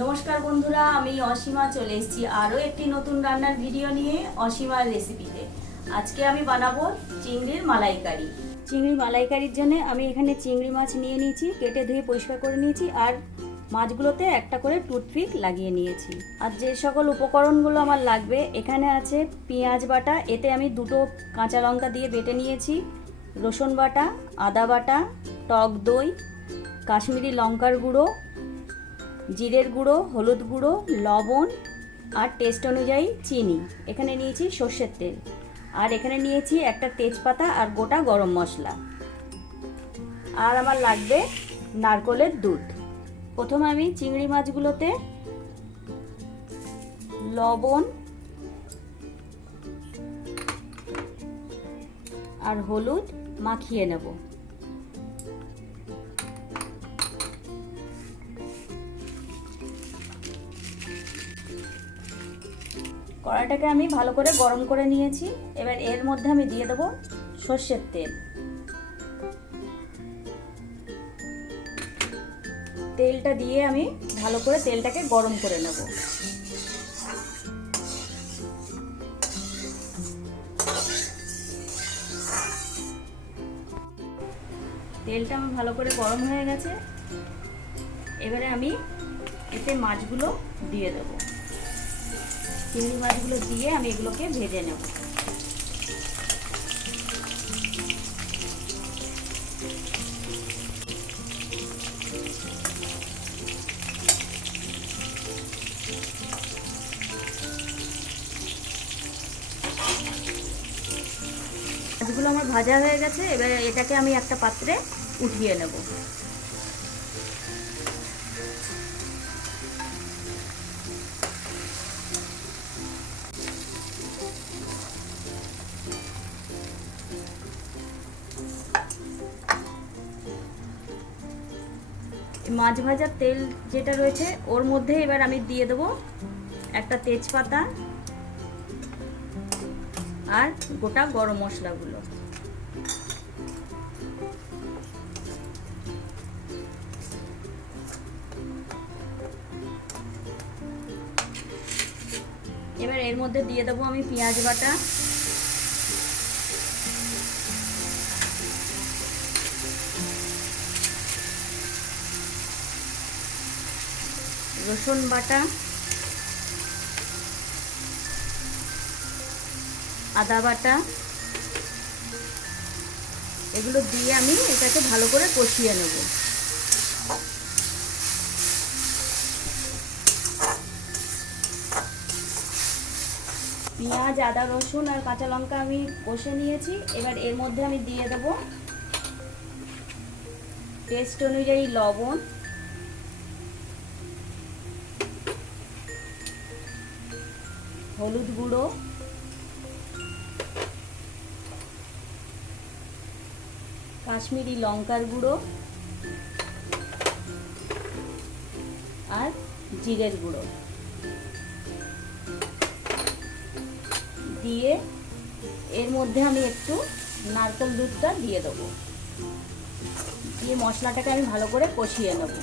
নমস্কার বন্ধুরা, আমি অসীমা চলে এসেছি আরও একটি নতুন রান্নার ভিডিও নিয়ে অসীমার রেসিপিতে। আজকে আমি বানাবো চিংড়ির মালাইকারি। চিংড়ি মালাইকারির জন্য আমি এখানে চিংড়ি মাছ নিয়ে নিয়েছি, কেটে ধুয়ে পরিষ্কার করে নিয়েছি, আর মাছগুলোতে একটা করে টুথপিক লাগিয়ে নিয়েছি। আর যে সকল উপকরণগুলো আমার লাগবে, এখানে আছে পেঁয়াজ বাটা, এতে আমি দুটো কাঁচা লঙ্কা দিয়ে বেটে নিয়েছি, রসুন বাটা, আদা বাটা, টক দই, কাশ্মীরি লঙ্কার গুঁড়ো, জিরের গুঁড়ো, হলুদ গুঁড়ো, লবণ আর টেস্ট অনুযায়ী চিনি। এখানে নিয়েছি সর্ষের তেল, আর এখানে নিয়েছি একটা তেজপাতা আর গোটা গরম মশলা। আর আমার লাগবে নারকেলের দুধ। প্রথমে আমি চিংড়ি মাছগুলোতে লবণ আর হলুদ মাখিয়ে নেব। কড়াইটাকে আমি ভালো করে গরম করে নিয়েছি। এবার এর মধ্যে আমি দিয়ে দেবো সর্ষের তেল। তেলটা দিয়ে আমি ভালো করে তেলটাকে গরম করে নেব। তেলটা আমার ভালো করে গরম হয়ে গেছে। এবারে আমি এতে মাছগুলো দিয়ে দেবো। চিংড়ি মাছগুলো দিয়ে আমি এগুলোকে ভেজে নেব। মাছগুলো আমার ভাজা হয়ে গেছে। এবার এটাকে আমি একটা পাত্রে উঠিয়ে নেব। মাছ ভাজার তেল যেটা রয়েছে ওর মধ্যে এবার আমি দিয়ে দেবো একটা তেজপাতা আর গোটা গরম মশলাগুলো। এবার এর মধ্যে দিয়ে দেবো আমি পেঁয়াজ বাটা, রসুন বাটা, আদা বাটা, এগুলো দিয়ে আমি এটাকে ভালো করে কষিয়ে নেব। পেঁয়াজ, আদা, রসুন আর কাঁচা লঙ্কা আমি কষে নিয়েছি। এবার এর মধ্যে আমি দিয়ে দেব টেস্ট অনুযায়ী লবণ, হলুদ গুঁড়ো, কাশ্মীরি লঙ্কার গুঁড়ো আর জিরের গুঁড়ো দিয়ে এর মধ্যে আমি একটু নারকেল দুধটা দিয়ে দেবো। দিয়ে মশলাটাকে আমি ভালো করে কষিয়ে নেব।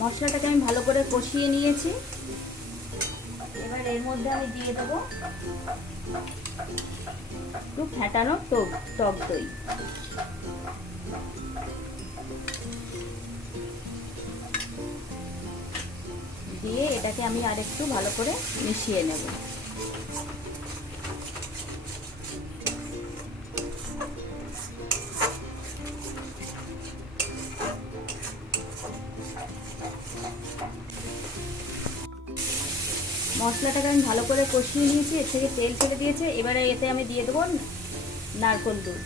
মশলাটাকে আমি ভালো করে কষিয়ে নিয়েছি। এবার এর মধ্যে আমি দিয়ে দেবো একটু ফেটানো টক দই। দিয়ে এটাকে আমি আরেকটু ভালো করে মিশিয়ে নেব। মশলাটাকে আমি ভালো করে কষিয়ে নিয়েছি, এর থেকে তেল ছেড়ে দিয়েছে। এবারে এতে আমি দিয়ে দেবো নারকেল দুধ,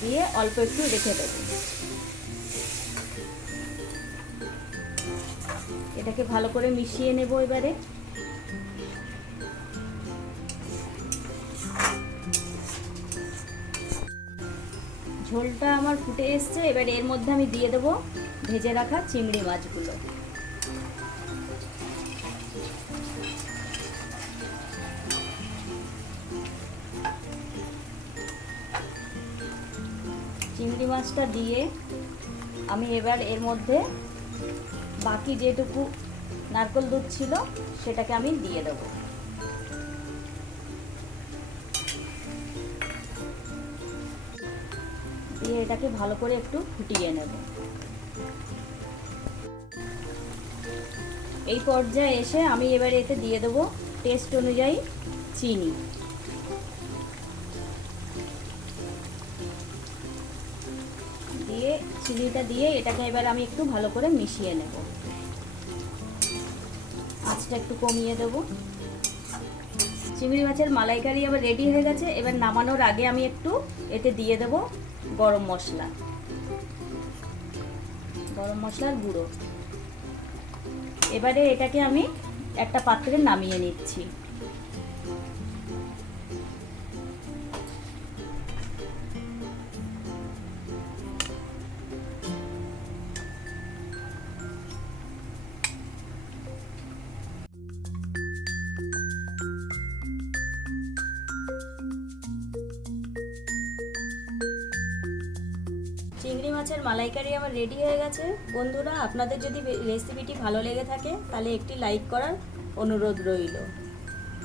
দিয়ে অল্প একটু রেখে দেবো। এটাকে ভালো করে মিশিয়ে নেব। এবারে ঝোলটা আমার ফুটে এসছে। এবার এর মধ্যে আমি দিয়ে দেবো ভেজে রাখা চিংড়ি মাছগুলো। চিংড়ি মাছটা দিয়ে আমি এবার এর মধ্যে বাকি যেটুকু নারকেল দুধ ছিল সেটাকে আমি দিয়ে দেবো। দিয়ে এটাকে ভালো করে একটু ফুটিয়ে নেব। এই পর্যায়ে এসে আমি এবার এতে দিয়ে দেবো টেস্ট অনুযায়ী চিনি। দিয়ে চিনিটা দিয়ে এটাকে এবার আমি একটু ভালো করে মিশিয়ে নেব। আঁচটা একটু কমিয়ে দেব। চিংড়ি মাছের মালাইকারি আবার রেডি হয়ে গেছে। এবার নামানোর আগে আমি একটু এতে দিয়ে দেব গরম মশলা, গরম মশলার গুঁড়ো। এবারে এটাকে আমি একটা পাত্রে নামিয়ে নিচ্ছি। চিংড়ি মাছের মালাইকারি আমার রেডি হয়ে গেছে। বন্ধুরা, আপনাদের যদি রেসিপিটি ভালো লেগে থাকে তাহলে একটি লাইক করার অনুরোধ রইল।